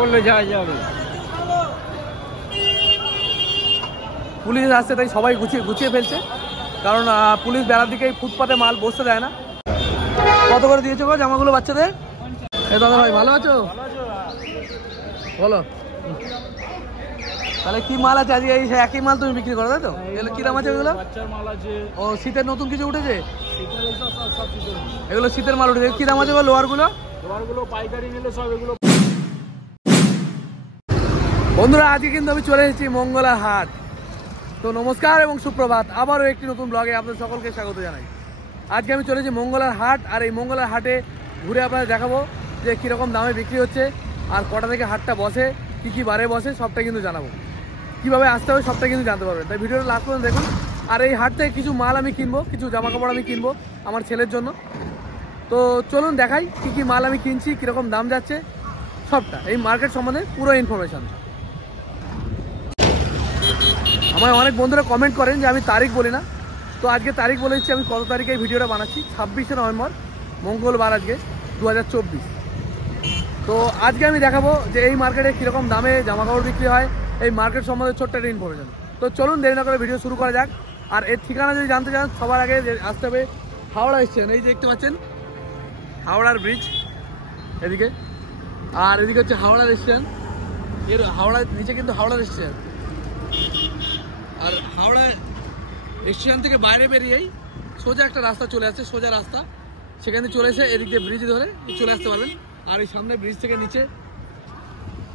বললে যাওয়া যাবে। পুলিশ আসছে তাই সবাই গুছিয়ে ফেলছে, কারণ পুলিশ বেলার দিকে ফুটপাতে মাল বসতে দেয় না। কত করে দিয়েছো গো জামাগুলো বাচ্চাদের? দাদা ভাই ভালো আছো? বলো তাহলে কি মাল আছে আজকে? এই একই মাল তুমি বিক্রি করো তাই তো? এগুলো কি দাম আছে এগুলো? ও শীতের নতুন কিছু উঠেছে? এগুলো শীতের মাল উঠেছে, কি দাম আছে গো লোয়ার গুলো? পাইকারি নিলে সব এগুলো। বন্ধুরা আজকে কিন্তু আমি চলে এসেছি মঙ্গলার হাট। তো নমস্কার এবং সুপ্রভাত, আবারও একটি নতুন ব্লগে আপনাদের সকলকে স্বাগত জানাই। আজকে আমি চলেছি মঙ্গলার হাট, আর এই মঙ্গলার হাটে ঘুরে আপনাদের দেখাবো যে কীরকম দামে বিক্রি হচ্ছে, আর কটা থেকে হাটটা বসে, কী কী বারে বসে সবটা কিন্তু জানাবো। কীভাবে আসতে হবে সবটা কিন্তু জানতে পারবেন, তাই ভিডিওটা লাস্ট পর্যন্ত দেখুন। আর এই হাট থেকে কিছু মাল আমি কিনবো, কিছু জামা কাপড় আমি কিনবো আমার ছেলের জন্য। তো চলুন দেখাই কী কী মাল আমি কিনছি, কীরকম দাম যাচ্ছে, সবটা এই মার্কেট সম্বন্ধে পুরো ইনফরমেশান। আমার অনেক বন্ধুরা কমেন্ট করেন যে আমি তারিখ বলি না, তো আজকে তারিখ বলে দিচ্ছি আমি কত তারিখে এই ভিডিওটা বানাচ্ছি। 26শে নভেম্বর, মঙ্গলবার আজকে 2024। তো আজকে আমি দেখাবো যে এই মার্কেটে কীরকম দামে জামাকাপড় বিক্রি হয়, এই মার্কেট সম্বন্ধে ছোট্ট একটা ইনফরমেশন। তো চলুন দেরি না করে ভিডিও শুরু করা যাক। আর এর ঠিকানা যদি জানতে চান সবার আগে আসতে হবে হাওড়া স্টেশন। এই যে দেখতে পাচ্ছেন হাওড়ার ব্রিজ এদিকে, আর এদিকে হচ্ছে হাওড়া স্টেশন। এর হাওড়ার নিচে কিন্তু হাওড়া স্টেশন, আর হাওড়া স্টেশন থেকে বাইরে বেরিয়েই সোজা একটা রাস্তা চলে আসছে, সোজা রাস্তা, সেখানে চলে এসে এদিক দিয়ে ব্রিজ ধরে চলে আসতে পারবেন। আর এই সামনে ব্রিজ থেকে নিচে,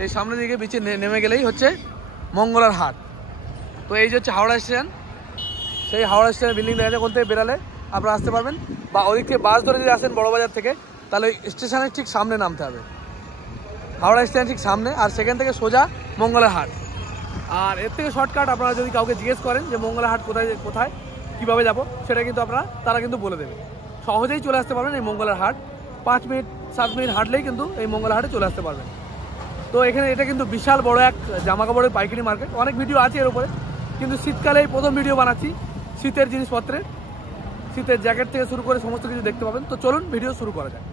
এই সামনের দিকে নিচে নেমে গেলেই হচ্ছে মঙ্গলার হাট। তো এই যে হচ্ছে হাওড়া স্টেশন, সেই হাওড়া স্টেশনের বিল্ডিং দেখা যায় কোন থেকে বেরালে আপনারা আসতে পারবেন, বা ওদিক থেকে বাস ধরে যদি আসেন বড়বাজার থেকে, তাহলে ওই স্টেশনের ঠিক সামনে নামতে হবে, হাওড়া স্টেশন ঠিক সামনে, আর সেখান থেকে সোজা মঙ্গলার হাট। আর এর থেকে শর্টকাট আপনারা যদি কাউকে জিজ্ঞেস করেন যে মঙ্গলার হাট কোথায় কীভাবে যাব, সেটা কিন্তু তারা কিন্তু বলে দেবে। সহজেই চলে আসতে পারবেন এই মঙ্গলার হাট, 5 মিনিট 7 মিনিট হাঁটলেই কিন্তু এই মঙ্গলার হাটে চলে আসতে পারবেন। তো এখানে এটা কিন্তু বিশাল বড় এক জামা কাপড়ের পাইকারি মার্কেট, অনেক ভিডিও আছে এর উপরে, কিন্তু শীতকালেই প্রথম ভিডিও বানাচ্ছি শীতের জিনিসপত্রের, শীতের জ্যাকেট থেকে শুরু করে সমস্ত কিছু দেখতে পাবেন। তো চলুন ভিডিও শুরু করা যায়।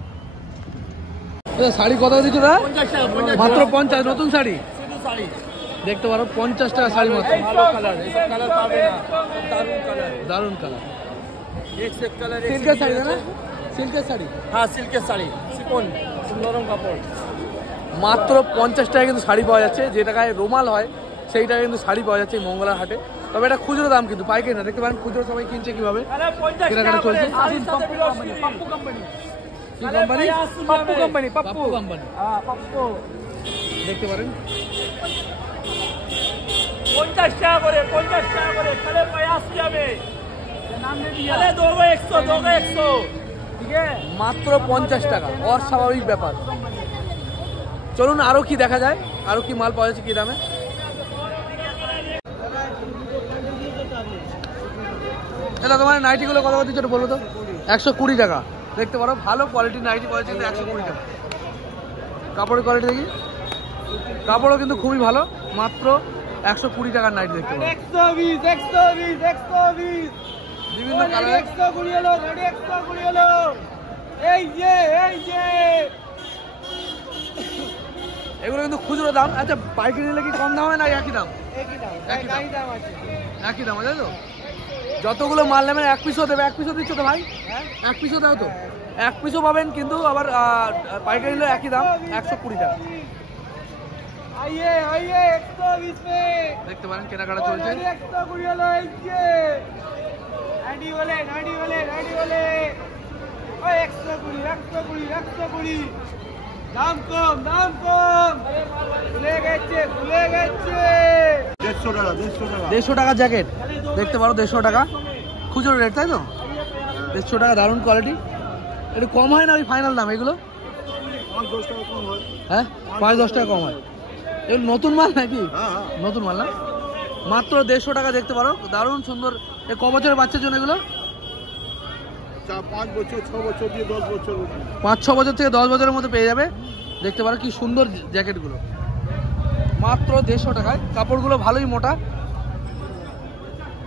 শাড়ি কত দিচ্ছ না? মাত্র 50, নতুন শাড়ি দেখতে পারো, 50 টাকা শাড়ি মাত্র। দারুন কালার, সিল্কের শাড়ি না? সিল্কের শাড়ি, হ্যাঁ সিল্কের শাড়ি, চিকন নরম কাপড়। মাত্র 50 টাকায় কিন্তু শাড়ি পাওয়া যাচ্ছে, যে টাকায় রুমাল হয় সেই টাকায় কিন্তু শাড়ি পাওয়া যাচ্ছে এই মঙ্গলার হাটে। তবে এটা খুচরো দাম কিন্তু, পাইকারি না। দেখতে পারেন খুচরো সবাই কিনছে কিভাবে, কেনাকাটা চলছে। পাপ্পু কোম্পানি দেখতে পারেন, 50 টাকা করে, 50 টাকা করে খালে প্রয়াস যাবে, খালে দোগো 100, দোগো 100, ঠিক আছে? মাত্র 50 টাকা, অস্বাভাবিক ব্যাপার। চলুন আরো কি দেখা যায়, আরো কি মাল পাওয়া যাচ্ছে কি দামে। এটা তোমার নাইটিগুলো কত দিচ্ছ বলো তো? 120 টাকা দেখতে পারো, ভালো কোয়ালিটির নাইটি পাওয়া যাচ্ছে 120 টাকা। কাপড়ের কোয়ালিটি দেখি, কাপড়ও কিন্তু খুবই ভালো, মাত্র 120 টাকার নাইটি দেখতে পারো। 120 বিভিন্ন কালার, 120 হলো, 120 হলো, এই যে এগুলো কিন্তু খুচরো দাম। আচ্ছা পাইকারি নিলে কি কম দাম হয় না একই দাম? একই দাম আছে তো? যতগুলো মাল নেবেন 1 পিসও দেবে। 1 পিসও দিচ্ছ তো ভাই? 1 পিসও দাও তো, 1 পিসও পাবেন, কিন্তু আবার পাইকারি নিলে একই দাম 120 টাকা। দেখতে পারেন কেনাকাটা চলছে। দাম কম, দাম কম, ভুলে গেছে। 150 টাকা জ্যাকেট দেখতে পারো, 150 টাকা খুচরো রেট, তাই তো? 150 টাকা, দারুণ কোয়ালিটি। একটু কম হয় না ওই ফাইনাল দাম এগুলো? হ্যাঁ 5-10 টাকা কম হয়। এগুলো নতুন মাল নাকি? নতুন মাল না? মাত্র 150 টাকা দেখতে পারো, দারুণ সুন্দর। এ ক বছরের বাচ্চার জন্য এগুলো? 5 বছর 6 বছর দিয়ে 10 বছর, 5-6 বছর থেকে 10 বছরের মধ্যে পেয়ে যাবে। দেখতে পারো কি সুন্দর জ্যাকেটগুলো, মাত্র 150 টাকায়। কাপড়গুলো ভালোই মোটা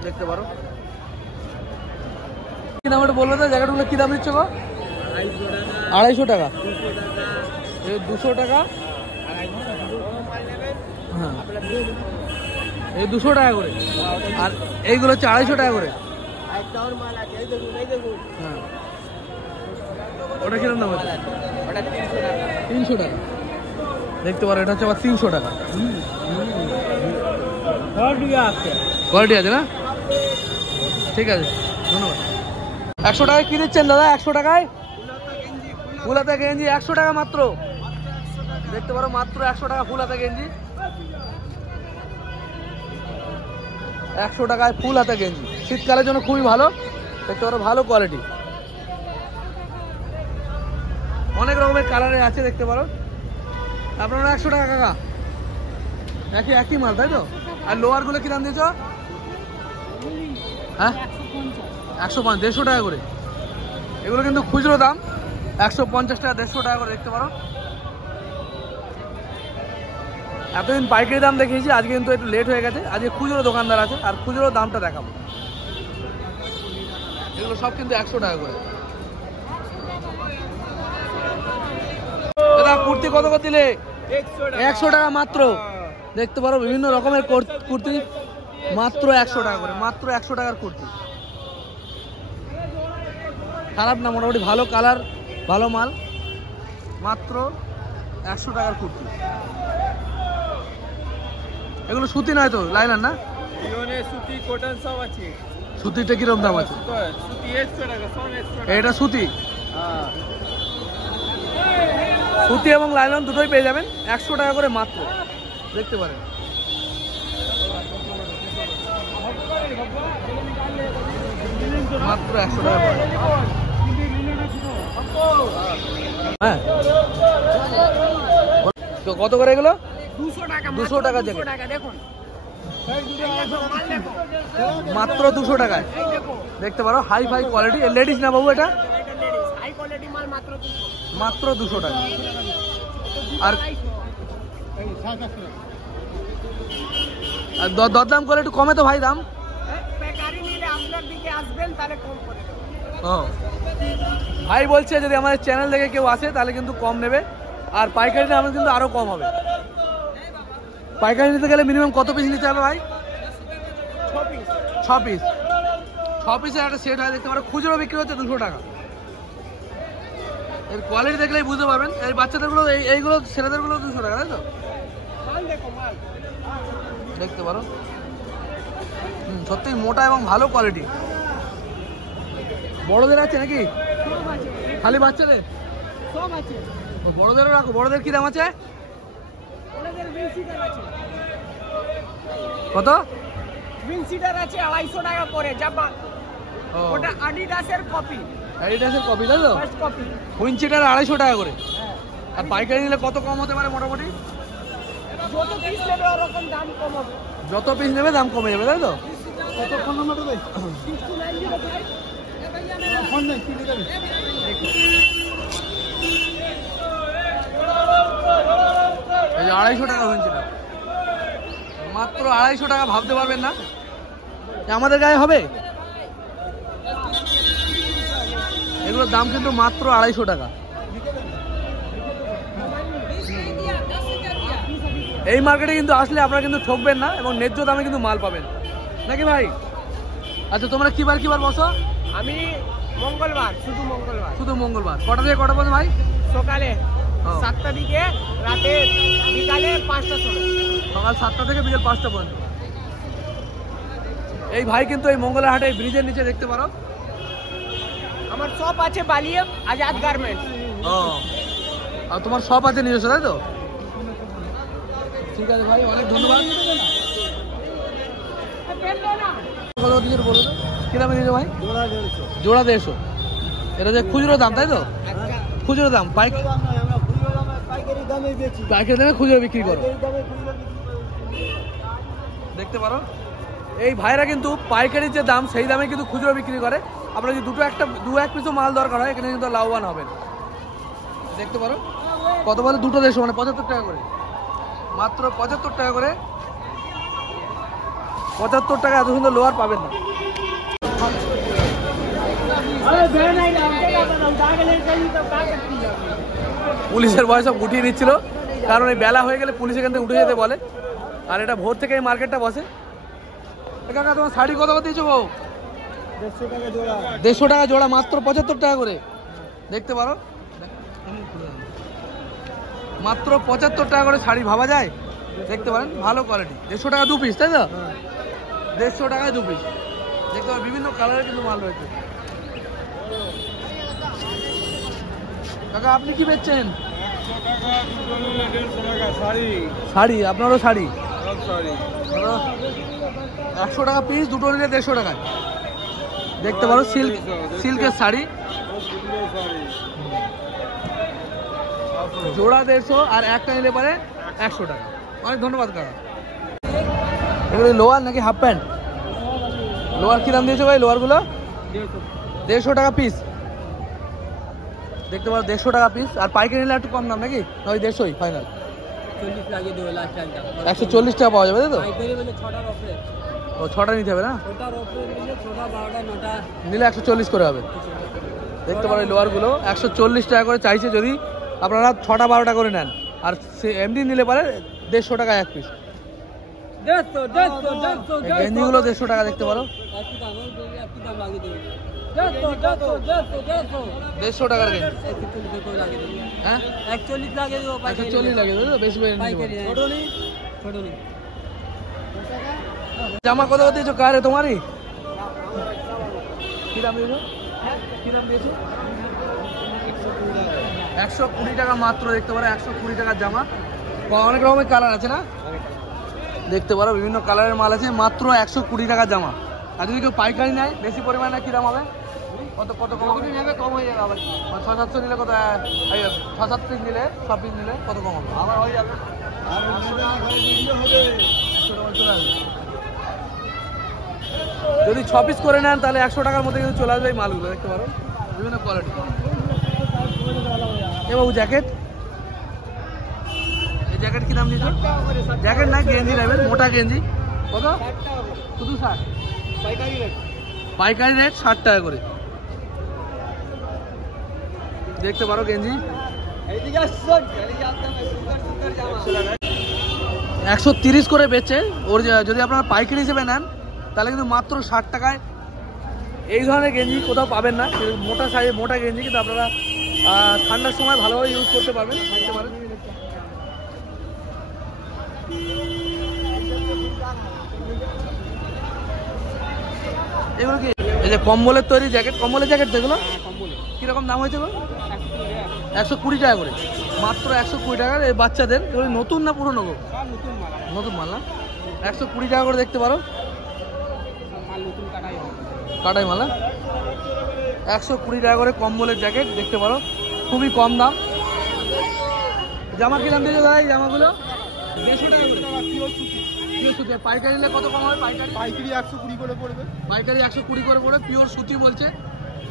দেখতে পারো। কি দাম ওটা বললো তো? জ্যাকেটগুলো কি দাম দিচ্ছ গো? 250 টাকা, 200 টাকা, এই 200 টাকা করে, আর এইগুলো হচ্ছে 250 টাকা করে। হ্যাঁ, ওটা কিরকম দাম আছে? 300 টাকা। দেখতে পারো, এটা হচ্ছে আবার 300 টাকা। কোয়ালিটি আছে না? ঠিক আছে, ধন্যবাদ। 100 টাকায় কি দিচ্ছেন দাদা? 100 টাকায় ফুল হাতা গেঞ্জি 100 টাকা মাত্র। দেখতে পারো, মাত্র 100 টাকা ফুল হাতা গেঞ্জি। 100 টাকায় ফুল হাতা গেঞ্জি, শীতকালের জন্য খুবই ভালো। দেখতে পারো, ভালো কোয়ালিটি, অনেক রকমের কালারে আছে। দেখতে পারো, আপনারা 100 টাকা কাকা, একই মাল তাই তো? আর লোয়ার গুলো কি দাম দিয়েছ? হ্যাঁ, 105, 150 টাকা করে। এগুলো কিন্তু খুচরো দাম 150 টাকা, 150 টাকা করে। দেখতে পারো, এতদিন পাইকারি দাম দেখিয়েছি, আজকে কিন্তু একটু লেট হয়ে গেছে। আজকে খুচরো দোকানদার আছে, আর খুচরো দামটা দেখাবো। এগুলো সব কিন্তু 100 টাকা করে। দাদা কুর্তি কত করে দিলে? 100 টাকা মাত্র। দেখতে পারো, বিভিন্ন রকমের কুর্তি মাত্র 100 টাকা করে, মাত্র 100 টাকার কুর্তি। খারাপ না, মোটামুটি ভালো কালার, ভালো মাল, মাত্র 100 টাকার কুর্তি। এগুলো সুতি নয় তো, লাইনার না? সুতি কটন সব আছে। সুতিটা কিরকম দাম আছে? সুতি 100 টাকা, সব 100 টাকা। এটা সুতি, সুতি এবং লাইলন দুটোই পেয়ে যাবেন 100 টাকা করে মাত্র। দেখতে পারেন, মাত্র 100 টাকা। হ্যাঁ, তো কত করে এগুলো? 200 টাকা। 200 টাকা জ্যাকেট, দেখুন মাত্র 200 টাকায়। দেখতে পারো, হাই ফাই কোয়ালিটি। লেডিস না বাবু? এটা হাই কোয়ালিটি মাল, মাত্র 200 টাকা। আর দরদাম করে একটু কমে তো ভাই দাম? বেকারি নিলে আপনার দিকে আসবেন, তাহলে কম করে দেব। ও ভাই বলছে যদি আমাদের চ্যানেল থেকে কেউ আসে তাহলে কিন্তু কম নেবে, আর পাইকারি দামে কিন্তু আরো কম হবে। পাইকারি নিতে গেলে মিনিমাম কত পিস নিতে হবে ভাই? 6 পিস। 6 পিসের একটা সেট হয়। দেখতে পারো, খুচরো বিক্রি হচ্ছে 200 টাকা। এর কোয়ালিটি দেখলেই বুঝতে পারবেন। এই বাচ্চাদেরগুলো, এইগুলো ছেলেদেরগুলো 200 টাকা, তাই তো? দেখতে পারো, সত্যি মোটা এবং ভালো কোয়ালিটি। বড়দের আছে নাকি? খালি বাচ্চাদের? বড়দেরও রাখো। বড়দের কি দাম আছে? কত? উইনসিটার আছে 250 টাকা করে। ওটা অ্যাডিডাসের কপি। অ্যাডিডাসের কপি, তাই তো? First copy. উইনচিটার 250 টাকা করে। আর পাইকারি নিলে কত কম হতে পারে মোটামুটি? যত পিস নেবে ওরকম দাম কম হবে। যত পিস নেবে দাম কমে যাবে, তাই তো? কত ফোন নাম্বার দেবে? 6905 ফোন নাই কি দেবে? এই যে 250 টাকা উইনচিটার, মাত্র 250 টাকা। ভাবতে পারবেন না যে আমাদের গায়ে হবে। এগুলোর দাম কিন্তু মাত্র 250 টাকা। এই মার্কেটে কিন্তু আসলে আপনারা কিন্তু ঠকবেন না, এবং ন্যায্য দামে কিন্তু মাল পাবেন, নাকি ভাই? আচ্ছা, তোমরা কি বার বসো? আমি মঙ্গলবার, শুধু মঙ্গলবার। কটা থেকে কটা পর্যন্ত ভাই? সকালে 7টা দিকে, রাতে বিকালে 5টার সময়। সকাল 7টা থেকে বিকেল 5টা পর্যন্ত। এই ভাই কিন্তু এই মঙ্গলের হাটে ব্রিজের নিচে, দেখতে পারো। আমার শপ আছে বালিয়ে আজাদ গার্মেন্টস। আর তোমার শপ আছে নিজস্ব, তাই তো? ঠিক আছে ভাই, অনেক ধন্যবাদ। কত দিকে বলো তো, কি দামে দিয়েছো ভাই? জোড়া 150। এটা যে খুচরো দাম, তাই তো? খুচরো দাম, পাইকারি দামে খুচরো বিক্রি করো। দেখতে পারো, এই ভাইরা কিন্তু পাইকারির যে দাম সেই দামে কিন্তু খুচরো বিক্রি করে। আপনার যদি দু এক পিসও মাল দরকার হয়, এখানে কিন্তু লাভবান হবেন। দেখতে পারো, কত বলে? দুটো 150, মানে 75 টাকা করে, মাত্র 75 টাকা করে। 75 টাকা এত সুন্দর লোয়ার পাবেন না। পুলিশের ভয় সব গুটিয়ে নিচ্ছিল, কারণ এই বেলা হয়ে গেলে পুলিশ এখান থেকে উঠে যেতে বলে। আর এটা ভোর থেকে এই মার্কেটটা বসে। কাকা তোমার শাড়ি কত করে দিয়েছো? 150 টাকা জোড়া, মাত্র 75 টাকা করে। দেখতে পারো, মাত্র 75 টাকা করে শাড়ি, ভাবা যায়? দেখতে পারেন, ভালো কোয়ালিটি। 150 টাকা 2 পিস, তাই তো? 150 টাকায় 2 পিস। দেখতে পারেন বিভিন্ন কালারের কিন্তু মাল রয়েছে। কাকা আপনি কি বেচছেন? শাড়ি, আপনারও শাড়ি 100 টাকা পিস, দুটো নিলে 150 টাকায়। দেখতে পারো সিল্কের শাড়ি, জোড়া 150 আর একটা নিলে পারে 100 টাকা। অনেক ধন্যবাদ কাকা। এগুলো লোয়ার নাকি হাফ প্যান্ট? লোয়ার কি দাম দিয়েছো ভাই? লোয়ারগুলো 150 টাকা পিস। দেখতে পারো 150 টাকা পিস। আর পাইকারি নিলে একটু কম দাম নাকি? ওই 150ই ফাইনাল। 140 টাকা পাওয়া যাবে, তাই তো? ও 6টা নিতে হবে না? নিলে 140 করে হবে। দেখতে পারো লোয়ারগুলো 140 টাকা করে চাইছে, যদি আপনারা 6টা 12টা করে নেন। আর এমনি নিলে পারে 150 টাকা এক পিস। গেঞ্জিগুলো 150 টাকা। দেখতে পারো 150 টাকার গেঞ্জি। হ্যাঁ 140 লাগে, 140 লাগে, বেশি জামা কত দিয়েছো? কারে তোমারই? কি দাম দিয়েছো? কি দাম দিয়েছো? 120 টাকা মাত্র। দেখতে পারো 120 টাকার জামা। অনেক রকমের কালার আছে না? দেখতে পারো বিভিন্ন কালারের মাল আছে, মাত্র 120 টাকার জামা। আর যদি কেউ পাইকারি নেয় বেশি পরিমাণে, কি দাম হবে? কত কত কম হবে? কম হয়ে যাবে আবার। 600-700 নিলে কত? 6-7 পিস নিলে, 6 পিস নিলে কত কম হবে? আবার হয়ে যাবে। যদি 6 পিস করে নেন তাহলে 100 টাকার মধ্যে কিন্তু চলে আসবে এই মালগুলো। দেখতে পারো বিভিন্ন কোয়ালিটি। এ বাবু জ্যাকেট, এই জ্যাকেট কি দাম দিয়েছো? জ্যাকেট না, গেঞ্জি নেবেন, মোটা গেঞ্জি। কত? শুধু 60? পাইকারি রেট 60 টাকা করে। দেখতে পারো গেঞ্জি 130 করে বেচে। ওর যদি আপনারা পাইকারি হিসেবে নেন তাহলে কিন্তু মাত্র 60 টাকায় এই ধরনের গেঞ্জি কোথাও পাবেন না। মোটা সাইজের মোটা গেঞ্জি কিন্তু আপনারা ঠান্ডার সময় ভালোভাবে ইউজ করতে পারবেন। দেখতে পারেন এগুলো কি? এই যে কম্বলের তৈরি জ্যাকেট, কম্বলের জ্যাকেট তো এগুলো কিরকম দাম হয়েছে? 120 টাকা করে, মাত্র 120 টাকার। এই বাচ্চাদের এগুলো নতুন না পুরনো? নতুন মাল না? 120 টাকা করে। দেখতে পারো কাটাই মাল না? 120 টাকা করে কম্বলের জ্যাকেট। দেখতে পারো খুবই কম দাম। জামা কি দাম দিয়েছে দাদা? এই জামাগুলো 150 টাকা করে। পিওর সুতি। পাইকারি নিলে কত কম হবে? পাইকারি 120 করে পড়বে। পাইকারি 120 করে পড়বে, পিওর সুতি বলছে।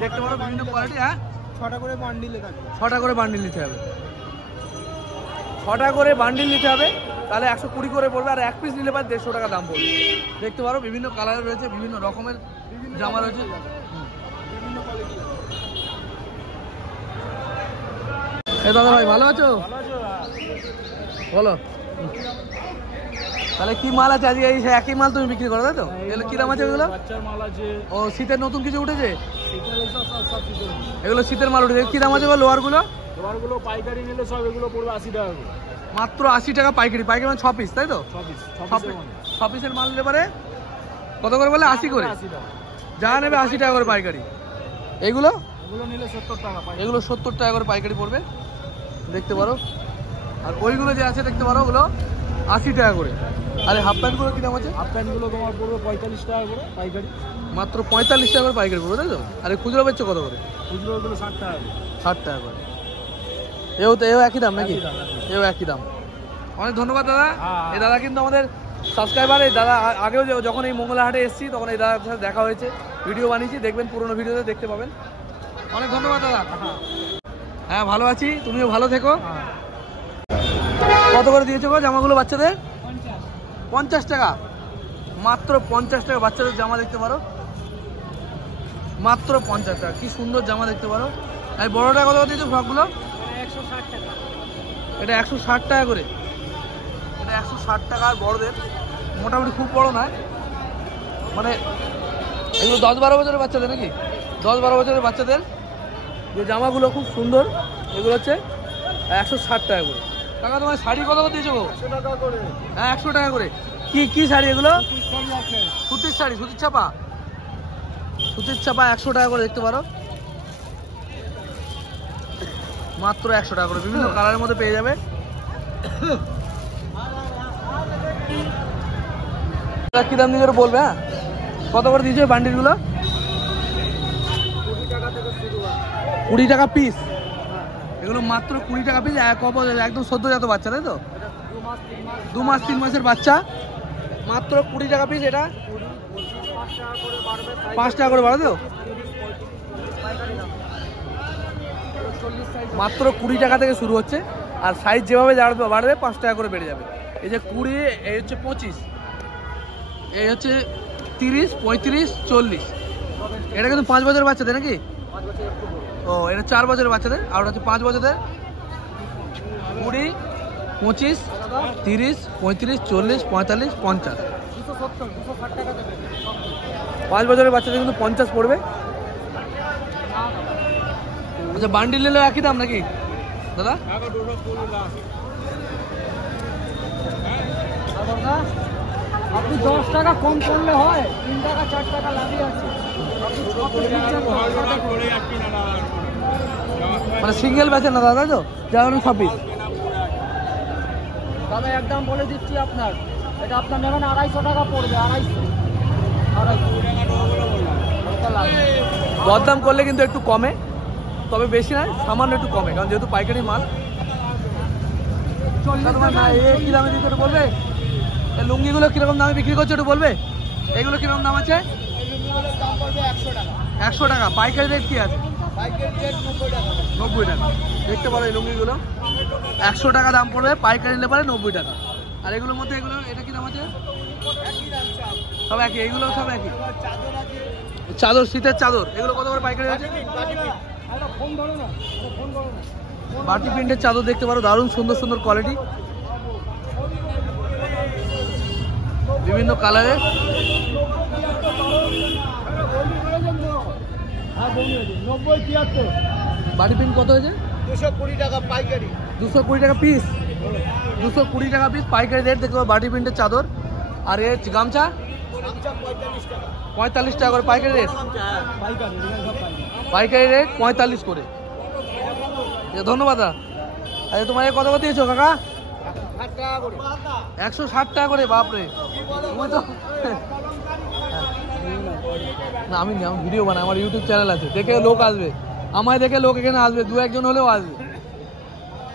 দেখতে পারো বিভিন্ন কোয়ালিটি। হ্যাঁ 6টা করে বান্ডিল থাকবে। 6টা করে বান্ডিল নিতে হবে। 6টা করে বান্ডিল নিতে হবে, তাহলে 120 করে পড়বে। আর এক পিস নিলে পারে 150 টাকা দাম পড়বে। দেখতে পারো বিভিন্ন কালারের রয়েছে, বিভিন্ন রকমের জামা রয়েছে। দাদা ভাই ভালো আছো? বলো তাহলে কি মাল আছে আজকে? এই একই মাল তুমি বিক্রি করো, তাই তো? এগুলো কি দাম আছে? এগুলো ও শীতের নতুন কিছু উঠেছে? এগুলো শীতের মাল উঠেছে। কি দাম আছে লোয়ারগুলো? লোয়ারগুলো পাইকারি নিলে সব এগুলো পড়বে 80 টাকা করে। মাত্র 80 টাকা পাইকারি। পাইকারি মানে 6 পিস, তাই তো? 6 পিসের মাল নিলে পারে কত করে বলে? 80 করে। যা নেবে 80 টাকা করে পাইকারি। এইগুলো নিলে 70 টাকা। এগুলো 70 টাকা করে পাইকারি পড়বে। দেখতে পারো। আর ওইগুলো যে আছে দেখতে পারো ওগুলো 80 টাকা করে। আরে হাফ প্যান্টগুলো কি দাম আছে? হাফ প্যান্টগুলো তোমার পড়বে 45 টাকা করে পাইকারি। মাত্র 45 টাকা করে পাইকারি পড়বে, তাই তো? আরে খুচরো বেচছো কত করে? খুচরোগুলো 60 টাকা। 60 টাকা করে। এও একই দাম নাকি? এও একই দাম। অনেক ধন্যবাদ দাদা। এই দাদা কিন্তু আমাদের সাবস্ক্রাইবার। এই দাদা আগেও যখন এই মঙ্গলা হাটে এসেছি তখন এই দাদার সাথে দেখা হয়েছে, ভিডিও বানিয়েছি, দেখবেন পুরোনো ভিডিওতে দেখতে পাবেন। অনেক ধন্যবাদ দাদা। হ্যাঁ ভালো আছি, তুমিও ভালো থেকো। কত করে দিয়েছো গো জামাগুলো বাচ্চাদের? 50 টাকা। মাত্র 50 টাকা বাচ্চাদের জামা। দেখতে পারো মাত্র 50 টাকা। কি সুন্দর জামা দেখতে পারো। আর বড়টা কত করে দিয়েছো ফ্রকগুলো? 160 টাকা। এটা 160 টাকা করে। এটা এটা 160 টাকার বড়দের, মোটামুটি খুব বড় নয়, মানে এগুলো 10-12 বছরের বাচ্চাদের নাকি, 10-12 বছরের বাচ্চাদের যে জামাগুলো খুব সুন্দর, এগুলো হচ্ছে 160 টাকা করে। টাকা তোমার শাড়ি কত করে দিয়েছো? 100 টাকা করে। হ্যাঁ 100 টাকা করে। কি শাড়ি এগুলো? সুতির শাড়ি, সুতির ছাপা, সুতির ছাপা 100 টাকা করে, দেখতে পারো মাত্র 100 টাকা করে, বিভিন্ন কালারের মধ্যে পেয়ে যাবে। কি দাম দিয়ে বলবে? হ্যাঁ কত করে দিয়েছে বান্ডিলগুলো? 20 টাকা পিস। এগুলো মাত্র 20 টাকা পিস, একদম সদ্যজাত বাচ্চা, তাই তো? 2 মাস 3 মাসের বাচ্চা, মাত্র 20 টাকা পিস। এটা 5 টাকা করে বাড়বে তো, মাত্র 20 টাকা থেকে শুরু হচ্ছে, আর সাইজ যেভাবে বাড়বে 5 টাকা করে বেড়ে যাবে। এই যে 20, এই হচ্ছে 25, এই হচ্ছে 30, 35, 40। এটা কিন্তু 5 বছরের বাচ্চাদের নাকি? ও এটা 4 বছরের বাচ্চাদের, আর ওটা হচ্ছে 5 বছরের। 20, 25, 30, 35, 40, 45, 50। 5 বছরের বাচ্চাদের কিন্তু 50 পড়বে। আচ্ছা বান্ডিল নিলে একই দাম নাকি দাদা? আপনি 10 টাকা কম করলে হয়, 3 টাকা 4 টাকা লাভই আছে। মানে সিঙ্গেল ব্যাচের না দাদা, তো যেমন 26। তবে একদম বলে দিচ্ছি আপনার, এটা আপনার নেবেন 250 টাকা পড়বে, 250। দরদাম করলে কিন্তু একটু কমে, তবে বেশি নয়, সামান্য একটু কমে, কারণ যেহেতু পাইকারি মাল। কি দামে দিতে একটু বলবে? এই লুঙ্গিগুলো কিরকম দামে বিক্রি করছো একটু বলবে? এগুলো কিরকম দাম আছে? 100 টাকা। পাইকারি রেট কি আছে? 90 টাকা। দেখতে পারো এই লুঙ্গিগুলো 100 টাকা দাম পড়বে, পাইকারি নিলে পারে 90 টাকা। আর এগুলোর মধ্যে এগুলো এটা কি দাম আছে? সব একই, এইগুলো সব একই। চাদর, শীতের চাদর, এগুলো কত করে পাইকারি আছে? বাটি প্রিন্টের চাদর দেখতে পারো, দারুণ সুন্দর সুন্দর কোয়ালিটি, বিভিন্ন কালারের। বাটি প্রিন্ট কত হয়েছে? 220 টাকা পাইকারি। 220 টাকা পিস, 220 টাকা পিস পাইকারি রেট দেখতে পাবো বাটি প্রিন্টের চাদর। আর এর গামছা 45 টাকা করে পাইকারি রেট, পাইকারি রেট 45 করে। ধন্যবাদ দাদা। আচ্ছা তোমার কত করে দিয়েছো কাকা? 160 টাকা করে। বাপরে, না আমি ভিডিও বানাই, আমার ইউটিউব চ্যানেল আছে, দেখে লোক আসবে, আমায় দেখে লোক এখানে আসবে, 2-1 হলেও আসবে।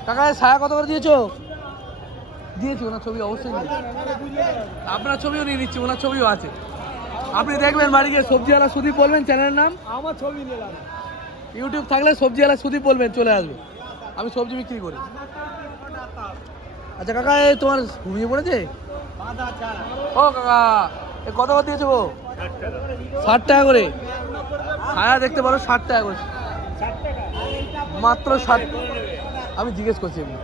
কাকা ছায়া কত করে দিয়েছো? দিয়েছি, ওনার ছবি অবশ্যই নিয়েছি, আপনার ছবিও নিয়ে নিচ্ছি, ওনার ছবিও আছে। আপনি দেখবেন বাড়ি গিয়ে সবজিওয়ালা সুদীপ বলবেন, চ্যানেলের নাম। আমার ছবি নিলাম, ইউটিউব থাকলে সবজিওয়ালা সুদীপ বলবেন, চলে আসবে। আমি সবজি বিক্রি করি। আচ্ছা কাকা এই তোমার ঘুমিয়ে পড়েছে? ও কাকা এ কত করে দিয়েছো? 60 টাকা করে। ছায়া দেখতে পারো 60 টাকা করে, মাত্র 60। আমি জিজ্ঞেস করছি এমনি।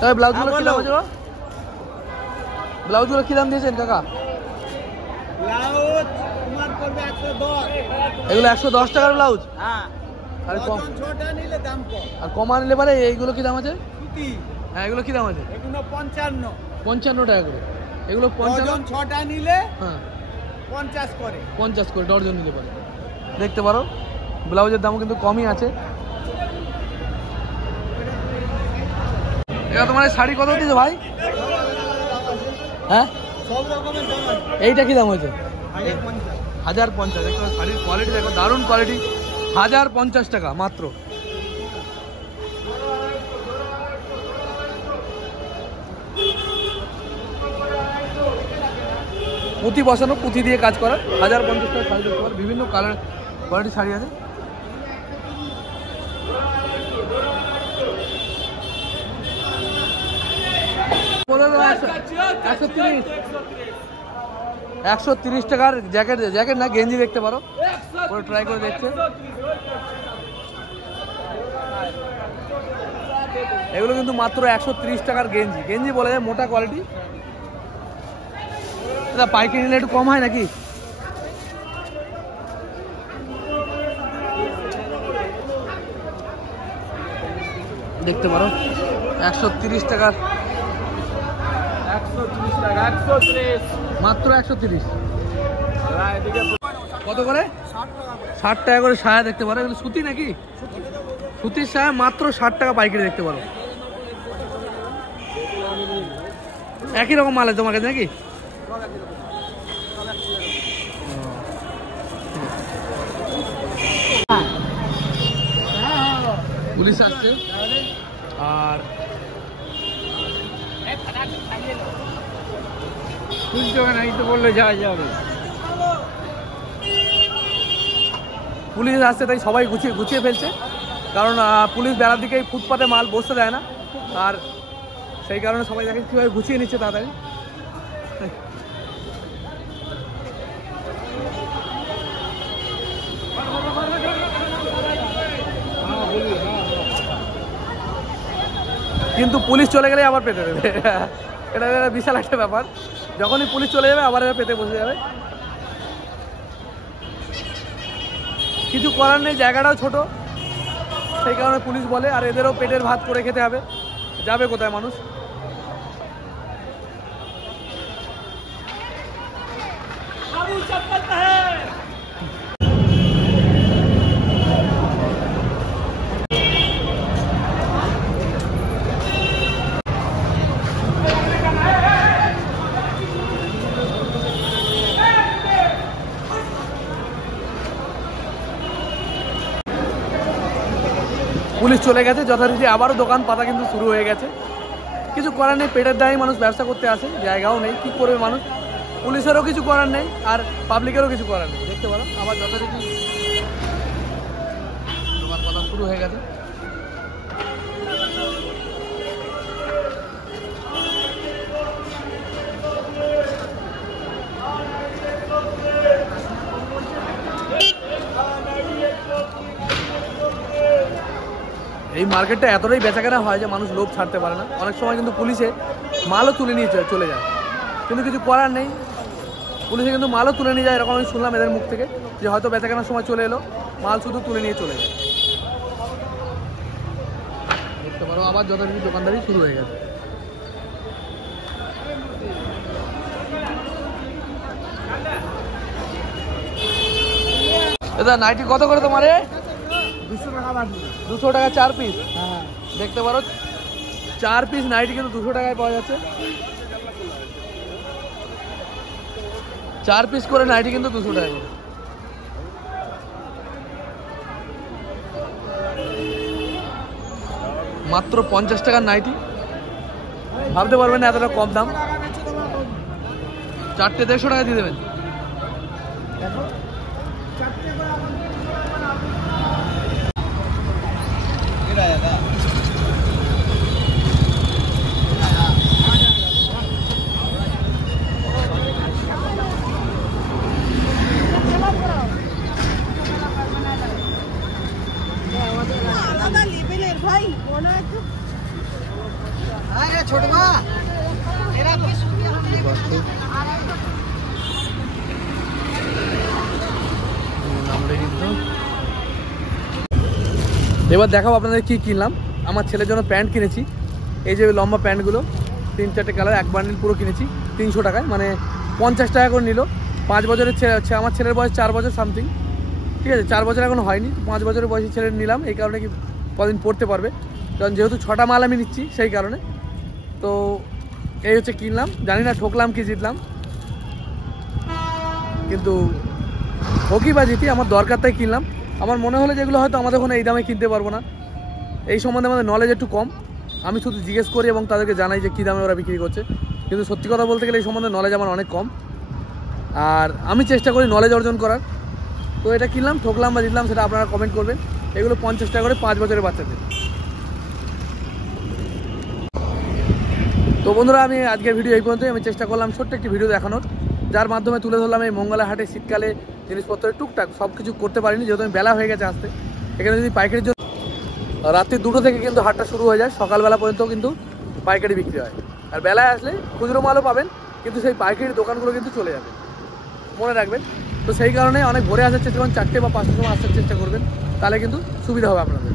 তবে ব্লাউজগুলো কি দাম আছে? ব্লাউজগুলো কি দাম দিয়েছেন কাকা? এগুলো 110 টাকার ব্লাউজ। আর কম আর কমা নিলে পারে এইগুলো কি দাম আছে? হ্যাঁ এগুলো কি দাম আছে? 55 টাকা করে। এগুলো 6টা নিলে হ্যাঁ 50 করে ডর্জন নিলে পারে। দেখতে পারো ব্লাউজের দামও কিন্তু কমই আছে। এটা তোমার শাড়ি কত দিয়েছে ভাই? হ্যাঁ এইটা কি দাম হয়েছে? 1050। দেখো শাড়ির কোয়ালিটি দেখো, দারুণ কোয়ালিটি, 1050 টাকা মাত্র। পুঁতি বসানো, পুঁতি দিয়ে কাজ করা, 1050 টাকা শাড়ি দেখতে পারো, বিভিন্ন কালার কোয়ালিটি শাড়ি আছে। একশো 130 টাকার জ্যাকেট, জ্যাকেট না গেঞ্জি দেখতে পারো, ট্রাই করে দেখছে। এগুলো কিন্তু মাত্র 130 টাকার গেঞ্জি। গেঞ্জি বলে যায় মোটা কোয়ালিটি। এটা পাইকারি নিলে একটু কম হয় নাকি? দেখতে পারো 130 টাকার, 130 টাকা, 130 মাত্র 130। কত করে? 60 টাকা করে সায়া দেখতে পারো। এগুলো সুতি নাকি? সুতির সায়া মাত্র 60 টাকা পাইকারি দেখতে পারো। একই রকম মাল আছে তোমার কাছে নাকি? পুলিশ আসছে আর বললে যাওয়া যাবে। পুলিশ আসছে তাই সবাই গুছিয়ে ফেলছে, কারণ পুলিশ বেলার দিকে ফুটপাতে মাল বসতে দেয় না, আর সেই কারণে সবাই দেখে কীভাবে গুছিয়ে নিচ্ছে তাড়াতাড়ি। কিন্তু পুলিশ চলে গেলে আবার পেতে দেবে, এটা বিশাল একটা ব্যাপার। যখনই পুলিশ চলে যাবে আবার এবার পেতে বসে যাবে। কিছু করার নেই, জায়গাটাও ছোট, সেই কারণে পুলিশ বলে। আর এদেরও পেটের ভাত করে খেতে হবে, যাবে কোথায় মানুষ? পুলিশ চলে গেছে যথারীতি, আবারও দোকান পাতা কিন্তু শুরু হয়ে গেছে। কিছু করার নেই, পেটের দায়ে মানুষ ব্যবসা করতে আসে, জায়গাও নেই, কি করবে মানুষ? পুলিশেরও কিছু করার নেই আর পাবলিকেরও কিছু করার নেই। দেখতে পারো আবার যথারীতি দোকান পাতা শুরু হয়ে গেছে। এই মার্কেটটা এতটাই বেচাকেনা হয় যে মানুষ লোভ ছাড়তে পারে না। অনেক সময় কিন্তু পুলিশে মালও তুলে নিয়ে চলে যায়, কিন্তু কিছু করার নেই। পুলিশে কিন্তু মালও তুলে নিয়ে যায়, এরকম আমি শুনলাম এদের মুখ থেকে, যে হয়তো বেচাকেনার সময় চলে এলো, মাল শুধু তুলে নিয়ে চলে যায়। দেখতে পারো আবার যথারীতি দোকানদারি শুরু হয়ে গেছে। দাদা নাইটি কত করে তোমার? 200 টাকা বাকি। 200 টাকা 4 পিস। হ্যাঁ, দেখতে পারো 4 পিস নাইটি কিন্তু 200 টাকায় পাওয়া যাচ্ছে। 4 পিস করে নাইটি কিন্তু 200 টাকা করে। মাত্র 50 টাকার নাইটি, ভাবতে পারবেন না এতটা কম দাম। 4টে 150 টাকা দিয়ে দেবেন। এবার দেখাবো আপনাদের কি কিনলাম। আমার ছেলের জন্য প্যান্ট কিনেছি, এই যে লম্বা প্যান্টগুলো 3-4টে কালার, এক বান্ডিল পুরো কিনেছি 300 টাকায়, মানে 50 টাকা করে নিল। 5 বছরের ছেলে হচ্ছে, আমার ছেলের বয়স 4 বছর সামথিং, ঠিক আছে, 4 বছর এখন হয়নি, 5 বছরের বয়সী ছেলে নিলাম এই কারণে কি কদিন পড়তে পারবে, কারণ যেহেতু 6টা মাল আমি নিচ্ছি সেই কারণে। তো এই হচ্ছে কিনলাম, জানি না ঠকলাম কি জিতলাম, কিন্তু ঠকি বা জিতি আমার দরকার তাই কিনলাম। আমার মনে হলো যেগুলো হয়তো আমাদের ওখানে এই দামে কিনতে পারবো না, এই সম্বন্ধে আমাদের নলেজ একটু কম। আমি শুধু জিজ্ঞেস করি এবং তাদেরকে জানাই যে কী দামে ওরা বিক্রি করছে, কিন্তু সত্যি কথা বলতে গেলে এই সম্বন্ধে নলেজ আমার অনেক কম, আর আমি চেষ্টা করি নলেজ অর্জন করার। তো এটা কিনলাম, ঠকলাম বা জিতলাম সেটা আপনারা কমেন্ট করবেন। এগুলো 50 টাকা করে 5 বছরের বাচ্চাদের। তো বন্ধুরা, আমি আজকের ভিডিও এই পর্যন্তই। আমি চেষ্টা করলাম ছোট্ট একটি ভিডিও দেখানোর, যার মাধ্যমে তুলে ধরলাম এই মঙ্গলা হাটে শীতকালে জিনিসপত্রের টুকটাক সব কিছু করতে পারিনি, যেহেতু আমি বেলা হয়ে গেছে আসতে। এখানে যদি পাইকারির জন্য রাত্রি 2টো থেকে কিন্তু হাটটা শুরু হয়ে যায়, সকালবেলা পর্যন্ত কিন্তু পাইকারি বিক্রি হয়। আর বেলায় আসলে খুচরো মালও পাবেন, কিন্তু সেই পাইকারি দোকানগুলো কিন্তু চলে যাবে, মনে রাখবেন। তো সেই কারণে অনেক ভোরে আসার চেষ্টা করবেন, 4টে বা 5টার সময় আসার চেষ্টা করবেন, তাহলে কিন্তু সুবিধা হবে আপনাদের।